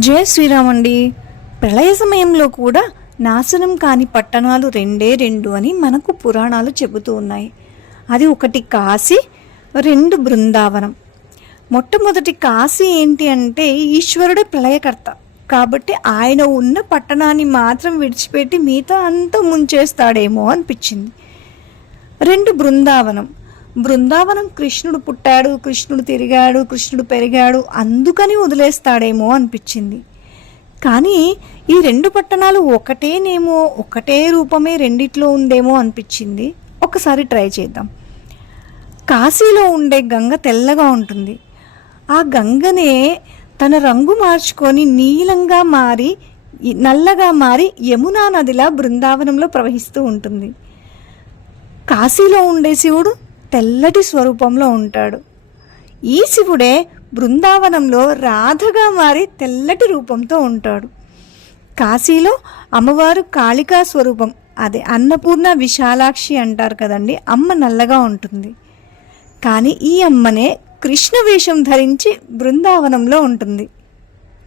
జయ శ్రీరామ్ అండి. ప్రళయ సమయంలో కూడా నాశనం కాని పట్టణాలు రెండే రెండు అని మనకు పురాణాలు చెబుతూ ఉన్నాయి. అది ఒకటి కాశీ రెండు బృందావనం. మొట్టమొదటి కాశీ ఏంటి అంటే ఈశ్వరుడే ప్రళయకర్త. కాబట్టి ఆయన ఉన్న పట్టణాన్ని మాత్రం విడిచిపెట్టి మిగతా అంతా ముంచేస్తాడేమో అనిపించింది. రెండు బృందావనం. బృందావనం కృష్ణుడు పుట్టాడు కృష్ణుడు తిరిగాడు కృష్ణుడు పెరిగాడు అందుకని వదిలేస్తాడేమో అనిపించింది. కానీ ఈ రెండు పట్టణాలు ఒకటేనేమో ఒకటే రూపమే రెండిట్లో ఉందేమో అనిపించింది. ఒకసారి ట్రై చేద్దాం. కాశీలో ఉండే గంగ తెల్లగా ఉంటుంది. ఆ గంగనే తన రంగు మార్చుకొని నీలంగా మారి నల్లగా మారి యమునా నదిలా బృందావనంలో ప్రవహిస్తూ ఉంటుంది. కాశీలో ఉండే శివుడు తెల్లటి స్వరూపంలో ఉంటాడు. ఈ శివుడే బృందావనంలో రాధగా మారి తెల్లటి రూపంతో ఉంటాడు. కాశీలో అమ్మవారు కాళికా స్వరూపం అదే అన్నపూర్ణ విశాలాక్షి అంటారు కదండి అమ్మ నల్లగా ఉంటుంది. కానీ ఈ అమ్మనే కృష్ణ వేషం ధరించి బృందావనంలో ఉంటుంది.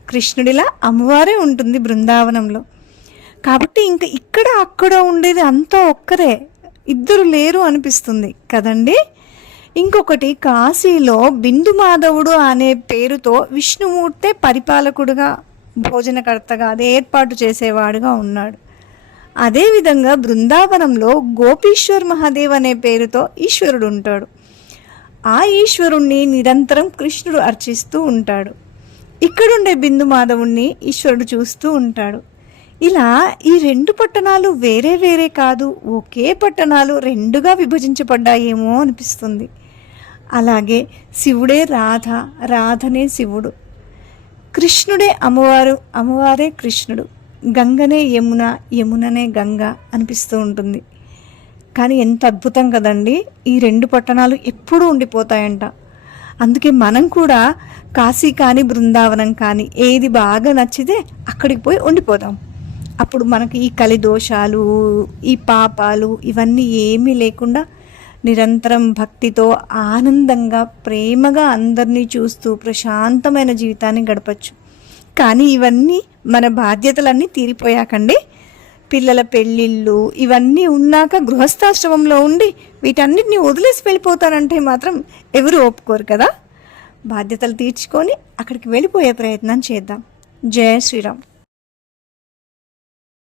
కృష్ణుడిలా అమ్మవారే ఉంటుంది బృందావనంలో. కాబట్టి ఇంకా ఇక్కడ అక్కడ ఉండేది అంతా ఒక్కరే. ఇద్దరు లేరు అనిపిస్తుంది కదండి. ఇంకొకటి కాశీలో బిందు మాధవుడు అనే పేరుతో విష్ణుమూర్తే పరిపాలకుడుగా భోజనకర్తగా అదే ఏర్పాటు చేసేవాడుగా ఉన్నాడు. అదేవిధంగా బృందావనంలో గోపీశ్వర్ మహాదేవ్ అనే పేరుతో ఈశ్వరుడు ఉంటాడు. ఆ ఈశ్వరుణ్ణి నిరంతరం కృష్ణుడు అర్చిస్తూ ఉంటాడు. ఇక్కడుండే బిందు మాధవుణ్ణి ఈశ్వరుడు చూస్తూ ఉంటాడు. ఇలా ఈ రెండు పట్టణాలు వేరే వేరే కాదు ఒకే పట్టణాలు రెండుగా విభజించబడ్డాయేమో అనిపిస్తుంది. అలాగే శివుడే రాధ రాధనే శివుడు. కృష్ణుడే అమ్మవారు అమ్మవారే కృష్ణుడు. గంగనే యమున యముననే గంగ అనిపిస్తూ ఉంటుంది. కానీ ఎంత అద్భుతం కదండి ఈ రెండు పట్టణాలు ఎప్పుడూ ఉండిపోతాయంట. అందుకే మనం కూడా కాశీ కానీ బృందావనం కానీ ఏది బాగా నచ్చితే అక్కడికి పోయి ఉండిపోదాం అప్పుడు మనకి ఈ కలిదోషాలు ఈ పాపాలు ఇవన్నీ ఏమీ లేకుండా నిరంతరం భక్తితో ఆనందంగా ప్రేమగా అందరినీ చూస్తూ ప్రశాంతమైన జీవితాన్ని గడపచ్చు. కానీ ఇవన్నీ మన బాధ్యతలన్నీ తీరిపోయాకండి. పిల్లల పెళ్ళిళ్ళు ఇవన్నీ ఉన్నాక గృహస్థాశ్రమంలో ఉండి వీటన్నిటిని వదిలేసి వెళ్ళిపోతారంటే మాత్రం ఎవరు ఒప్పుకోరు కదా? బాధ్యతలు తీర్చుకొని అక్కడికి వెళ్ళిపోయే ప్రయత్నం చేద్దాం. జయ శ్రీరామ్.